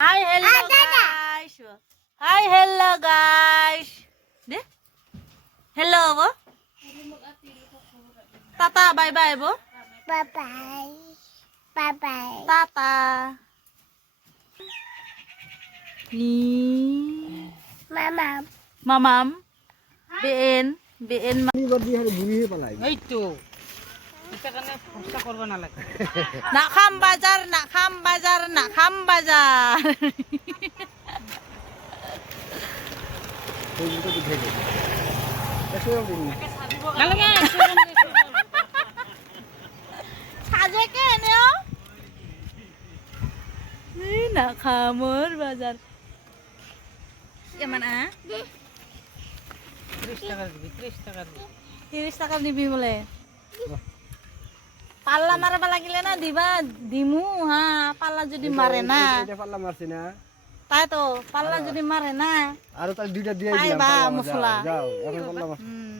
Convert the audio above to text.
Hi, hello guys. Hi, hello guys. Deh. Hello, Bo. Tata, bye bye, Bo. Bye bye. Bye bye. Tata. Ni. Mama. Mamam. BN. এবার দিয়ে হারে বুড়ি হয়ে পালাই এই তো এটা কানে ফসা করবে না লাগে Nak kham bazar, nak kham bazar, nak kham bazar. ওই মুখে তো ঢেকে একশো গ্রাম দিন না লাগে Saja ke ni oh? Ni nak khamur bazar. Yang mana? 30 টাকা দিবি 30 টাকা দিবি 30 টাকা দিবি বলে পাল্লা মারবা লাগিলে না দিবা দিমু হ্যাঁ পাল্লা যদি মারে না এটা পাল্লা মারছি না তাই তো পাল্লা যদি মারে না আরো তাহলে দুইটা দিয়ে পাইবা দিলাম মশলা যাও এখন পাল্লা মার হুম